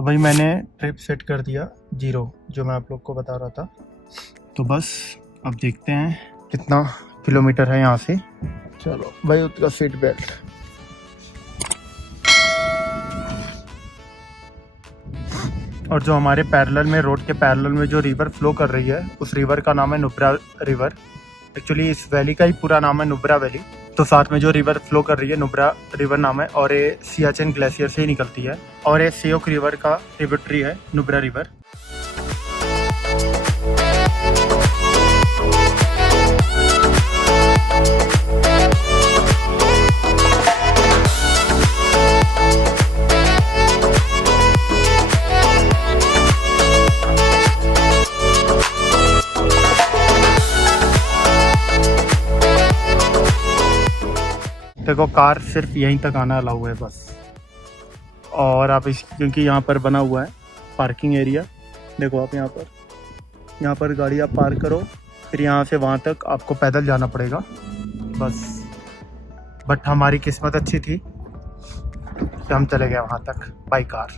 तो भाई मैंने ट्रिप सेट कर दिया 0, जो मैं आप लोग को बता रहा था। तो बस अब देखते हैं कितना किलोमीटर है यहाँ से। चलो भाई उसका सीट बेल्ट। और जो हमारे पैरेलल में, रोड के पैरेलल में जो रिवर फ्लो कर रही है, उस रिवर का नाम है नुब्रा रिवर। एक्चुअली इस वैली का ही पूरा नाम है नुब्रा वैली। तो साथ में जो रिवर फ्लो कर रही है नुब्रा रिवर नाम है, और ये सियाचिन ग्लेशियर से ही निकलती है। और ये सियोक रिवर का ट्रिब्यूटरी है नुब्रा रिवर। देखो कार सिर्फ यहीं तक आना अलाउ है बस। और आप इस, क्योंकि यहाँ पर बना हुआ है पार्किंग एरिया, देखो आप यहाँ पर गाड़ी आप पार्क करो, फिर यहाँ से वहाँ तक आपको पैदल जाना पड़ेगा बस। बट हमारी किस्मत अच्छी थी कि हम चले गए वहाँ तक by car.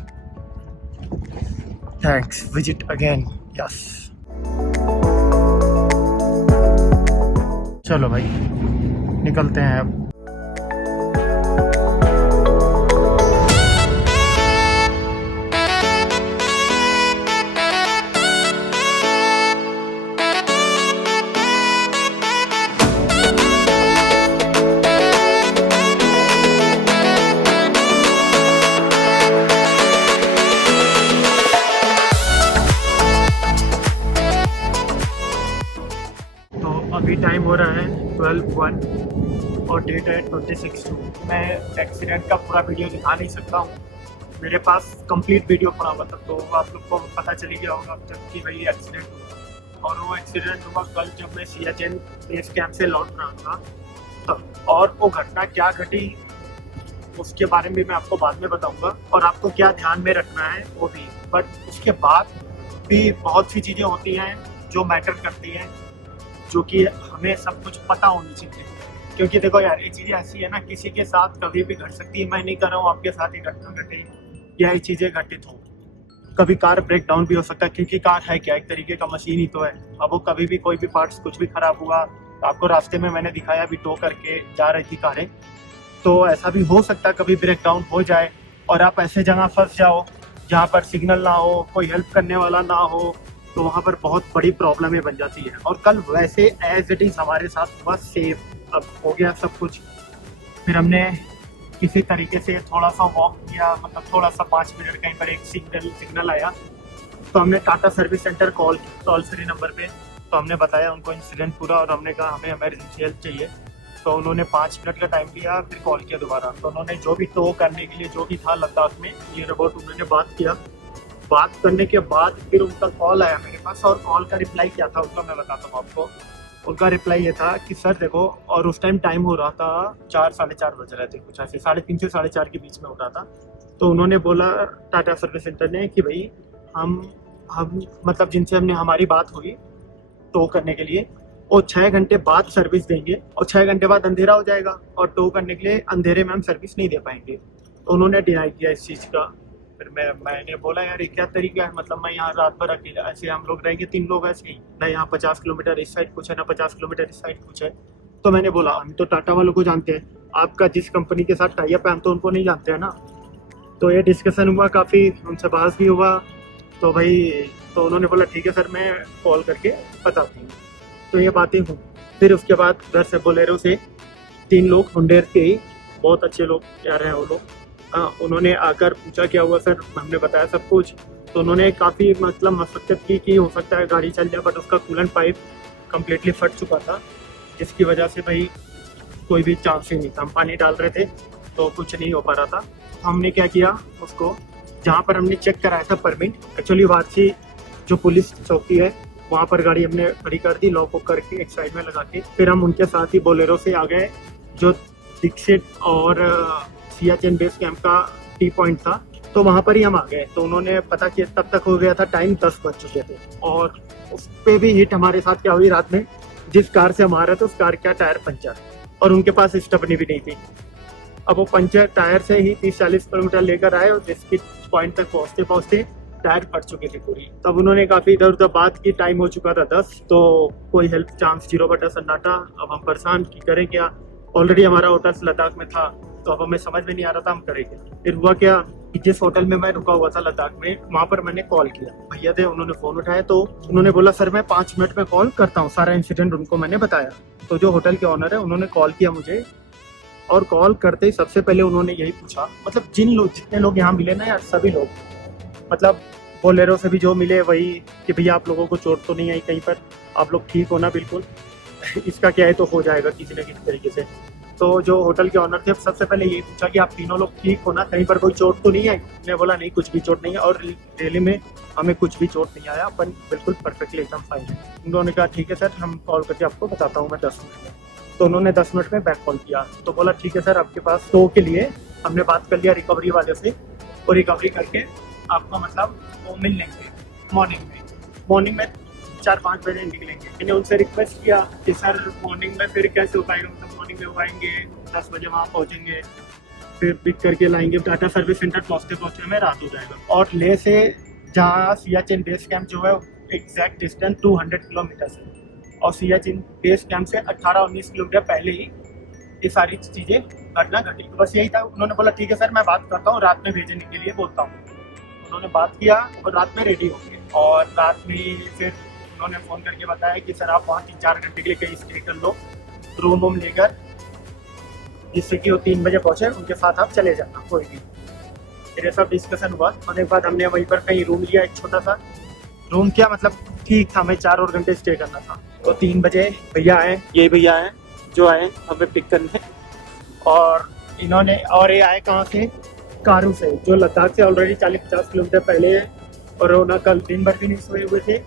Thanks, visit again, yes. चलो भाई निकलते हैं अब। अभी टाइम हो रहा है 12:01 और डेट है 26/2। मैं एक्सीडेंट का पूरा वीडियो दिखा नहीं सकता हूँ, मेरे पास कंप्लीट वीडियो पड़ा हुआ था, तो आप लोग को पता चली गया होगा अब तक कि भाई एक्सीडेंट हुआ। और वो एक्सीडेंट हुआ कल जब मैं सियाचिन बेस कैंप से लौट रहा था तब। और वो घटना क्या घटी उसके बारे में मैं आपको बाद में बताऊँगा, और आपको क्या ध्यान में रखना है वो भी। बट उसके बाद भी बहुत सी चीज़ें होती हैं जो मैटर करती हैं, जो कि हमें सब कुछ पता होनी चाहिए। क्योंकि देखो यार, ये चीज़ें ऐसी है ना, किसी के साथ कभी भी घट सकती है। मैं नहीं कर रहा हूँ आपके साथ ही घटना घटे या ये चीज़ें घटित हो। कभी कार ब्रेक डाउन भी हो सकता है, क्योंकि कार है क्या, एक तरीके का मशीन ही तो है। अब वो कभी भी कोई भी पार्ट्स कुछ भी खराब हुआ, तो आपको रास्ते में मैंने दिखाया भी, टो करके जा रही थी कारें, तो ऐसा भी हो सकता है कभी ब्रेक डाउन हो जाए और आप ऐसे जगह फंस जाओ जहाँ पर सिग्नल ना हो, कोई हेल्प करने वाला ना हो, तो वहाँ पर बहुत बड़ी प्रॉब्लमें बन जाती है। और कल वैसे एज इट इज़ हमारे साथ हुआ, सेफ अब हो गया सब कुछ। फिर हमने किसी तरीके से थोड़ा सा वॉक किया, मतलब थोड़ा सा 5 मिनट, कहीं पर एक सिग्नल आया, तो हमने Tata service centre call, toll free number पे, तो हमने बताया उनको इंसिडेंट पूरा, और हमने कहा हमें इमरजेंसी हेल्प चाहिए। तो उन्होंने 5 मिनट का टाइम लिया, फिर कॉल किया दोबारा। तो उन्होंने जो भी टो करने के लिए जो भी था लद्दाख में, ये रोबोट, उन्होंने बात किया। बात करने के बाद फिर उनका कॉल आया मेरे पास, और कॉल का रिप्लाई क्या था उनका मैं बताता हूँ आपको। उनका रिप्लाई ये था कि सर देखो, और उस टाइम टाइम हो रहा था 4 साढ़े 4 बज रहे थे, कुछ ऐसे 3:30 से 4:30 के बीच में हो रहा था। तो उन्होंने बोला टाटा सर्विस सेंटर ने कि भाई हम मतलब जिनसे हमने हमारी बात हुई टो करने के लिए, वो 6 घंटे बाद सर्विस देंगे, और 6 घंटे बाद अंधेरा हो जाएगा, और टो करने के लिए अंधेरे में हम सर्विस नहीं दे पाएंगे। तो उन्होंने डिनाई किया इस चीज़ का। फिर मैंने बोला यार ये क्या तरीका है, मतलब मैं यहाँ रात भर अकेला, ऐसे हम लोग रहेंगे 3 लोग ऐसे ही ना, यहाँ 50 किलोमीटर इस साइड कुछ है ना 50 किलोमीटर इस साइड कुछ है। तो मैंने बोला हम तो टाटा वालों को जानते हैं, आपका जिस कंपनी के साथ टाई अप है हम तो उनको नहीं जानते हैं ना। तो ये डिस्कशन हुआ, काफ़ी उनसे बहस भी हुआ। तो भाई तो उन्होंने बोला ठीक है सर, मैं कॉल करके बताती हूँ। तो ये बातें हुई। फिर उसके बाद घर से बोलेरो से 3 लोग हुंडेर के ही, बहुत अच्छे लोग यार हैं वो लोग, उन्होंने आकर पूछा क्या हुआ सर, हमने बताया सब कुछ। तो उन्होंने काफ़ी मतलब मशक्कत की कि हो सकता है गाड़ी चल जाए, बट उसका कूलेंट पाइप कम्प्लीटली फट चुका था, जिसकी वजह से भाई कोई भी चांस ही नहीं था। हम पानी डाल रहे थे तो कुछ नहीं हो पा रहा था। तो हमने क्या किया, उसको जहाँ पर हमने चेक कराया था परमिट, एक्चुअली वारसी जो पुलिस चौकी है वहाँ पर गाड़ी हमने खड़ी कर दी, लॉक वॉक करके एक साइड में लगा के। फिर हम उनके साथ ही बोलेरो से आ गए, जो दीक्षित और सियाचिन बेस कैंप का टी पॉइंट था, तो वहाँ पर ही हम आ गए। तो उन्होंने पता किया, तब तक हो गया था टाइम 10 बज चुके थे। और उस पर भी हिट हमारे साथ क्या हुई रात में, जिस कार से हम आ रहे थे उस कार का टायर पंचर, और उनके पास स्टपनी भी नहीं थी। अब वो पंचर टायर से ही 30-40 किलोमीटर लेकर आए, और जिसकी पॉइंट तक पहुंचते पहुंचते टायर फट चुके थे पूरी। तब उन्होंने काफी इधर उधर बात की, टाइम हो चुका था 10, तो कोई हेल्प चांस 0 सन्नाटा। अब हम परेशान की करें क्या, ऑलरेडी हमारा होटल लद्दाख में था, तो अब हमें समझ में नहीं आ रहा था हम करें क्या। फिर हुआ क्या कि जिस होटल में मैं रुका हुआ था लद्दाख में, वहाँ पर मैंने कॉल किया, भैया थे, उन्होंने फोन उठाया, तो उन्होंने बोला सर मैं 5 मिनट में कॉल करता हूँ। सारा इंसिडेंट उनको मैंने बताया। तो जो होटल के ऑनर है उन्होंने कॉल किया मुझे, और कॉल करते ही सबसे पहले उन्होंने यही पूछा, मतलब जितने लोग यहाँ मिले ना यार, सभी लोग, मतलब बोलेरो से भी जो मिले वही, कि भैया आप लोगों को चोट तो नहीं आई कहीं पर, आप लोग ठीक हो ना बिल्कुल, इसका क्या है तो हो जाएगा किसी न किसी तरीके से। तो जो होटल के ऑनर थे सबसे पहले यही पूछा कि आप तीनों लोग ठीक हो ना, कहीं पर कोई चोट तो नहीं आई। मैं बोला नहीं, कुछ भी चोट नहीं है, और दिल्ली में हमें कुछ भी चोट नहीं आया, अपन बिल्कुल परफेक्टली एकदम फाइन है। उन्होंने कहा ठीक है सर, हम कॉल करके आपको बताता हूँ मैं 10 मिनट में। तो उन्होंने 10 मिनट में बैक कॉल किया, तो बोला ठीक है सर, आपके पास टो के लिए हमने बात कर लिया रिकवरी वाले से, और रिकवरी करके आपको मतलब वो मिल लेंगे मॉर्निंग में 4-5 बजे निकलेंगे। मैंने उनसे रिक्वेस्ट किया कि सर मॉर्निंग में फिर कैसे हो पाएगा, मतलब मॉर्निंग में वो आएंगे 10 बजे वहाँ पहुँचेंगे, फिर पिक करके लाएंगे, टाटा सर्विस सेंटर पहुँचते में रात हो जाएगा। और ले से जहाँ सियाचिन बेस कैंप जो है एग्जैक्ट डिस्टेंस 200 किलोमीटर है, और सियाचिन बेस कैंप से 18-19 किलोमीटर पहले ही ये सारी चीज़ें घटना घटी। तो बस यही था। उन्होंने बोला ठीक है सर, मैं बात करता हूँ, रात में भेजने के लिए बोलता हूँ। उन्होंने बात किया और रात में रेडी हो गए, और रात में फिर उन्होंने फ़ोन करके बताया कि सर आप वहाँ 3-4 घंटे के लिए कहीं स्टे कर लो, रूम लेकर, जिससे कि वो 3 बजे पहुँचे, उनके साथ आप चले जाना कोई भी। फिर सब डिस्कशन हुआ, होने के बाद हमने वहीं पर कहीं रूम लिया, एक छोटा सा रूम, क्या मतलब ठीक था, हमें 4 और घंटे स्टे करना था। तो 3 बजे भैया आए, ये भैया आए जो आए हमें पिक करने, और इन्होंने, और ये आए कहाँ से, कारू से, जो लद्दाख से ऑलरेडी 40-50 किलोमीटर पहले है। और वो ना कल दिन भर भी नहीं सोए हुए थे,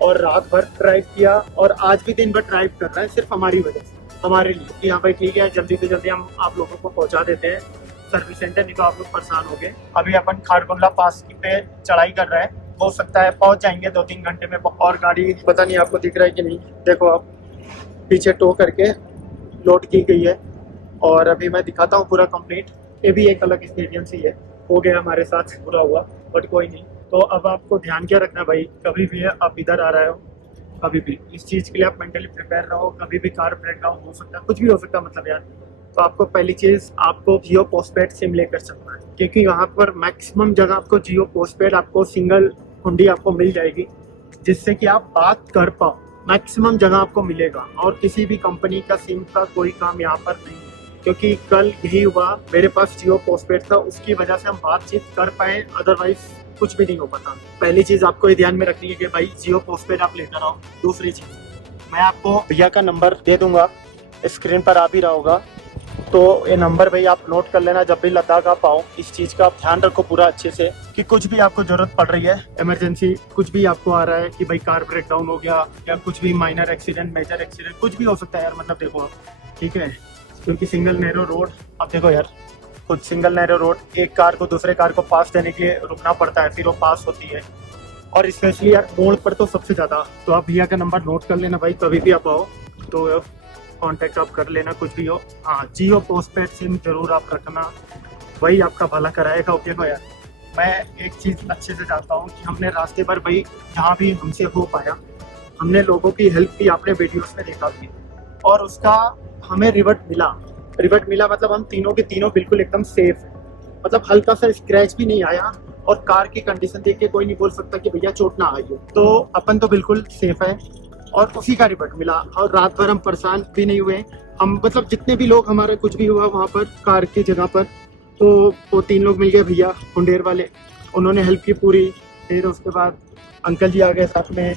और रात भर ड्राइव किया, और आज भी दिन भर ड्राइव कर रहा है, सिर्फ हमारी वजह से, हमारे लिए कि हाँ भाई ठीक है, जल्दी से जल्दी हम आप लोगों को पहुंचा देते हैं सर्विस सेंटर, नहीं तो आप लोग परेशान हो गए। अभी अपन खारकोंडला पास की पे चढ़ाई कर रहे हैं, हो सकता है पहुंच जाएंगे 2-3 घंटे में। और गाड़ी पता नहीं आपको दिख रहा है कि नहीं, देखो आप, पीछे टो करके लोड की गई है, और अभी मैं दिखाता हूँ पूरा कंप्लीट। ये भी एक अलग स्टेडियम से है, हो गया हमारे साथ, बुरा हुआ, बट कोई नहीं। तो अब आपको ध्यान क्या रखना भाई, कभी भी आप इधर आ रहे हो, कभी भी इस चीज़ के लिए आप मेंटली प्रिपेयर रहो, कभी भी कार ब्रेक डाउन हो सकता है, कुछ भी हो सकता है, मतलब यार। तो आपको पहली चीज़, आपको जियो पोस्टपेड सिम लेकर चलना है, क्योंकि वहाँ पर मैक्सिमम जगह आपको जियो पोस्टपेड, आपको सिंगल कुंडी आपको मिल जाएगी, जिससे कि आप बात कर पाओ। मैक्सिमम जगह आपको मिलेगा, और किसी भी कंपनी का सिम का कोई काम यहाँ पर नहीं है, क्योंकि कल यही हुआ, मेरे पास जियो पोस्टपेड था, उसकी वजह से हम बातचीत कर पाए, अदरवाइज कुछ भी नहीं हो पाता। पहली चीज़ आपको ये ध्यान में रखनी है कि भाई जियो पोस्टपेड आप लेकर आओ। दूसरी चीज़, मैं आपको भैया का नंबर दे दूंगा, स्क्रीन पर आ भी रहा होगा, तो ये नंबर भाई आप नोट कर लेना। जब भी लद्दाख आप आओ, इस चीज़ का आप ध्यान रखो पूरा अच्छे से, कि कुछ भी आपको ज़रूरत पड़ रही है, इमरजेंसी कुछ भी आपको आ रहा है, कि भाई कार ब्रेक डाउन हो गया, या कुछ भी माइनर एक्सीडेंट, मेजर एक्सीडेंट, कुछ भी हो सकता है यार, मतलब देखो आप, ठीक है, क्योंकि सिंगल नैरो रोड, अब देखो यार, कुछ सिंगल नैरो रोड, एक कार को दूसरे कार को पास देने के लिए रुकना पड़ता है, फिर वो पास होती है, और स्पेशली यार मोड़ पर तो सबसे ज़्यादा। तो आप भैया का नंबर नोट कर लेना भाई, कभी भी आप आओ तो कांटेक्ट आप कर लेना, कुछ भी हो। हाँ, जियो पोस्टपेड सिम जरूर आप रखना, वही आपका भला कराएगा। ओके को यार, मैं एक चीज़ अच्छे से जानता हूँ कि हमने रास्ते पर भाई जहाँ भी हमसे हो पाया, हमने लोगों की हेल्प की, आपने वीडियोस में देखा भी, और उसका हमें रिवर्ट मिला, मतलब हम तीनों के तीनों बिल्कुल एकदम सेफ है, मतलब हल्का सा स्क्रैच भी नहीं आया, और कार की कंडीशन देख के कोई नहीं बोल सकता कि भैया चोट ना आई हो। तो अपन तो बिल्कुल सेफ है, और उसी का रिवर्ट मिला, और रात भर हम परेशान भी नहीं हुए। हम मतलब जितने भी लोग, हमारे कुछ भी हुआ वहाँ पर कार की जगह पर, तो वो 3 लोग मिल गए भैया कुंडेर वाले, उन्होंने हेल्प की पूरी। फिर उसके बाद अंकल जी आ गए साथ में,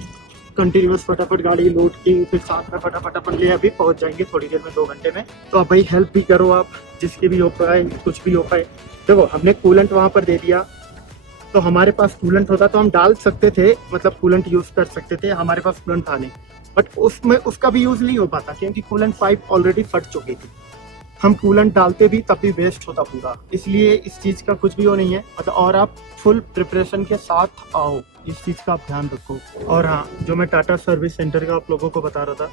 कंटिन्यूस फटाफट गाड़ी लोड की, फिर साथ में फटाफट अपन ले अभी पहुंच जाएंगे थोड़ी देर में, 2 घंटे में। तो अब भाई हेल्प भी करो आप, जिसकी भी हो पाए, कुछ भी हो पाए। देखो हमने कूलेंट वहाँ पर दे दिया, तो हमारे पास कूलेंट होता तो हम डाल सकते थे, मतलब कूलेंट यूज़ कर सकते थे, हमारे पास कूलेंट था नहीं, बट उसमें उसका भी यूज़ नहीं हो पाता, क्योंकि कूलेंट पाइप ऑलरेडी फट चुकी थी। हम कूलेंट डालते भी तब भी वेस्ट होता पूरा, इसलिए इस चीज़ का कुछ भी वो नहीं है, मतलब। और आप फुल प्रिपरेशन के साथ आओ, इस चीज़ का आप ध्यान रखो। और हाँ, जो मैं टाटा सर्विस सेंटर का आप लोगों को बता रहा था,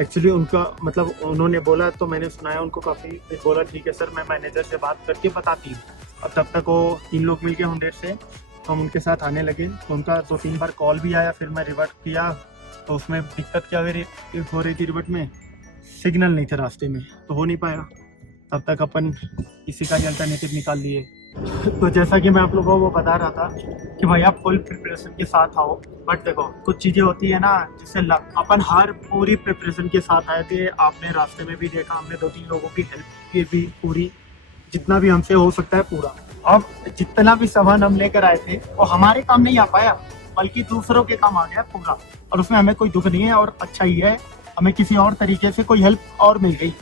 एक्चुअली उनका मतलब उन्होंने बोला तो मैंने सुनाया उनको काफ़ी, फिर बोला ठीक है सर, मैं मैनेजर से बात करके बताती हूँ। अब तब तक वो 3 लोग मिल गए होंगे से, तो हम उनके साथ आने लगे। तो उनका 2-3 बार कॉल भी आया, फिर मैं रिवर्ट किया तो उसमें दिक्कत क्या हो रही थी रिवर्ट में, सिग्नल नहीं थे रास्ते में तो हो नहीं पाया। तब तक अपन किसी का अल्टरनेटिव निकाल लिए। तो जैसा कि मैं आप लोगों को बता रहा था कि भाई आप फुल प्रिपरेशन के साथ आओ, बट देखो कुछ चीज़ें होती है ना जिससे अपन हर पूरी प्रिपरेशन के साथ आए थे। आपने रास्ते में भी देखा, हमने 2-3 लोगों की हेल्प की भी पूरी, जितना भी हमसे हो सकता है पूरा। अब जितना भी सामान हम लेकर आए थे वो हमारे काम नहीं आ पाया, बल्कि दूसरों के काम आ गया पूरा, और उसमें हमें कोई दुख नहीं है और अच्छा ही है। हमें किसी और तरीके से कोई हेल्प और मिल गई,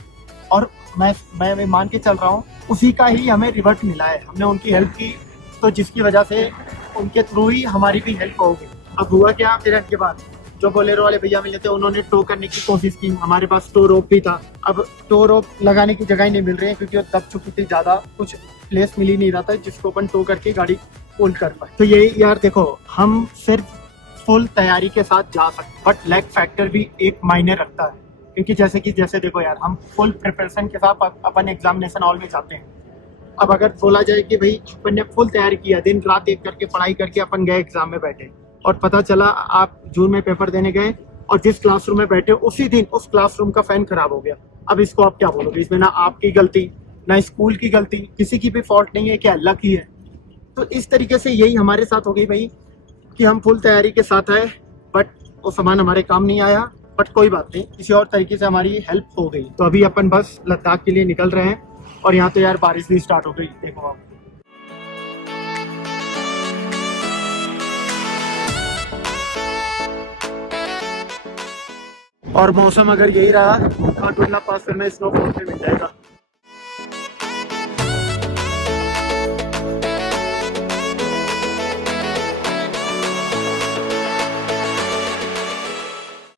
और मैं मान के चल रहा हूँ उसी का ही हमें रिवर्ट मिला है। हमने उनकी हेल्प की तो जिसकी वजह से उनके थ्रू ही हमारी भी हेल्प होगी। अब हुआ क्या, एक्सीडेंट के बाद जो बोलेरो वाले भैया मिले थे उन्होंने टो करने की कोशिश की। हमारे पास टो रोप भी था। अब टो रोप लगाने की जगह ही नहीं मिल रही है क्योंकि वो दब चुकी थी ज़्यादा, कुछ प्लेस मिल ही नहीं रहा था जिसको अपन टो करके गाड़ी होल्ड कर पाए। तो यही यार देखो, हम सिर्फ फुल तैयारी के साथ जा सकते, बट लैक फैक्टर भी एक मायने रखता है। क्योंकि जैसे देखो यार, हम फुल प्रिपरेशन के साथ अपन एग्जामिनेशन हॉल में जाते हैं। अब अगर बोला जाए कि भाई अपन ने फुल तैयारी किया, दिन रात एक करके पढ़ाई करके अपन गए एग्जाम में बैठे, और पता चला आप जून में पेपर देने गए और जिस क्लासरूम में बैठे उसी दिन उस क्लासरूम का फैन खराब हो गया। अब इसको आप क्या बोलोगे? इसमें ना आपकी गलती ना स्कूल की गलती, किसी की भी फॉल्ट नहीं है, क्या अल्लाह की है। तो इस तरीके से यही हमारे साथ हो गई भाई कि हम फुल तैयारी के साथ आए, बट वो सामान हमारे काम नहीं आया। बट कोई बात नहीं, किसी और तरीके से हमारी हेल्प हो गई। तो अभी अपन बस लद्दाख के लिए निकल रहे हैं, और यहाँ तो यार बारिश भी स्टार्ट हो गई, देखो आप। और मौसम अगर यही रहा, खाटूला पास करना स्नोफॉल पे मिल जाएगा।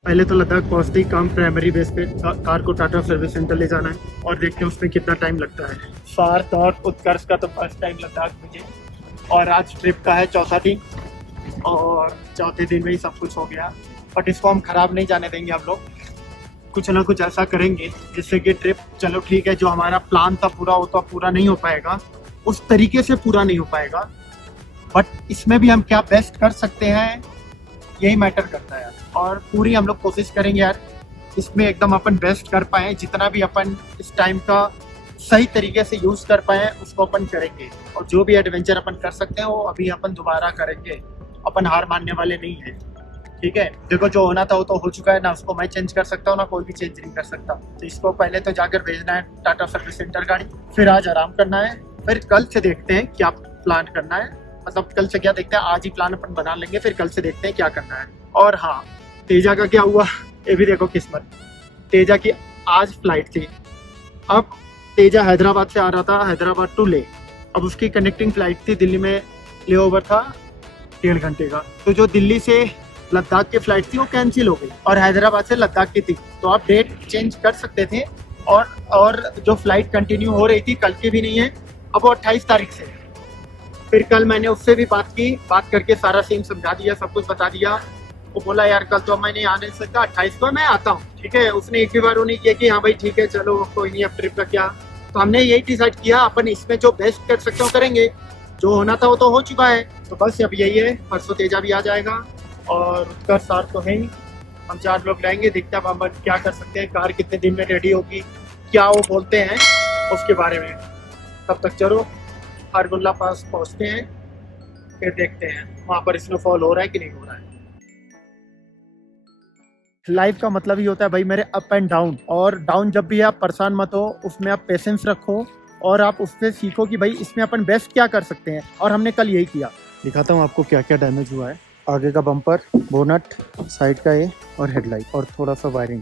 पहले तो लद्दाख पहुंचते ही काम प्राइमरी बेस पे कार को टाटा सर्विस सेंटर ले जाना है और देखते हैं उसमें कितना टाइम लगता है। सार्थ और उत्कर्ष का तो फर्स्ट टाइम लद्दाख मुझे, और आज ट्रिप का है चौथा दिन, और चौथे दिन में ही सब कुछ हो गया। बट इसको हम खराब नहीं जाने देंगे। हम लोग कुछ ना कुछ ऐसा करेंगे जिससे कि ट्रिप, चलो ठीक है, जो हमारा प्लान था पूरा वो तो पूरा नहीं हो पाएगा, उस तरीके से पूरा नहीं हो पाएगा, बट इसमें भी हम क्या बेस्ट कर सकते हैं यही मैटर करता है यार। और पूरी हम लोग कोशिश करेंगे यार इसमें एकदम अपन बेस्ट कर पाएँ, जितना भी अपन इस टाइम का सही तरीके से यूज़ कर पाएँ उसको अपन करेंगे। और जो भी एडवेंचर अपन कर सकते हैं वो अभी अपन दोबारा करेंगे। अपन हार मानने वाले नहीं हैं, ठीक है। देखो जो होना था वो तो हो चुका है ना, उसको मैं चेंज कर सकता हूँ ना कोई भी चेंज नहीं कर सकता। तो इसको पहले तो जाकर भेजना है टाटा सर्विस सेंटर गाड़ी, फिर आज आराम करना है, फिर कल से देखते हैं क्या प्लान करना है। मतलब कल से क्या देखते हैं, आज ही प्लान अपन बना लेंगे, फिर कल से देखते हैं क्या करना है। और हाँ, तेजा का क्या हुआ ये भी देखो किस्मत। तेजा की आज फ्लाइट थी। अब तेजा हैदराबाद से आ रहा था, हैदराबाद टू ले। अब उसकी कनेक्टिंग फ्लाइट थी, दिल्ली में ले ओवर था 1.5 घंटे का। तो जो दिल्ली से लद्दाख की फ्लाइट थी वो कैंसिल हो गई, और हैदराबाद से लद्दाख की थी। तो आप डेट चेंज कर सकते थे, और जो फ्लाइट कंटिन्यू हो रही थी कल की भी नहीं है, अब वो 28 तारीख से। फिर कल मैंने उससे भी बात करके सारा सीन समझा दिया, सब कुछ बता दिया। वो बोला यार कल तो मैं नहीं आने सकता, 28 को मैं आता हूँ, ठीक है। उसने एक भी बार वो नहीं किया कि हाँ भाई ठीक है चलो कोई नहीं, अब ट्रिप का क्या। तो हमने यही डिसाइड किया अपन इसमें जो बेस्ट कर सकते हो करेंगे, जो होना था वो तो हो चुका है। तो बस अब यही है, परसों तेजा भी आ जाएगा और उत्कर्ष साथ तो है ही, हम 4 लोग रहेंगे। देखते हैं अब हम क्या कर सकते हैं, कार कितने दिन में रेडी होगी, क्या वो बोलते हैं उसके बारे में। तब तक चलो खारगुल्ला पास पहुँचते हैं, फिर देखते हैं वहाँ पर स्नोफॉल हो रहा है कि नहीं हो रहा है। लाइफ का मतलब ही होता है भाई मेरे अप एंड डाउन, और डाउन जब भी आप परेशान मत हो, उसमें आप पेशेंस रखो और आप उससे सीखो कि भाई इसमें अपन बेस्ट क्या कर सकते हैं। और हमने कल यही किया। दिखाता हूँ आपको क्या क्या डैमेज हुआ है। आगे का बम्पर, बोनट, साइड का ये, और हेडलाइट, और थोड़ा सा वायरिंग।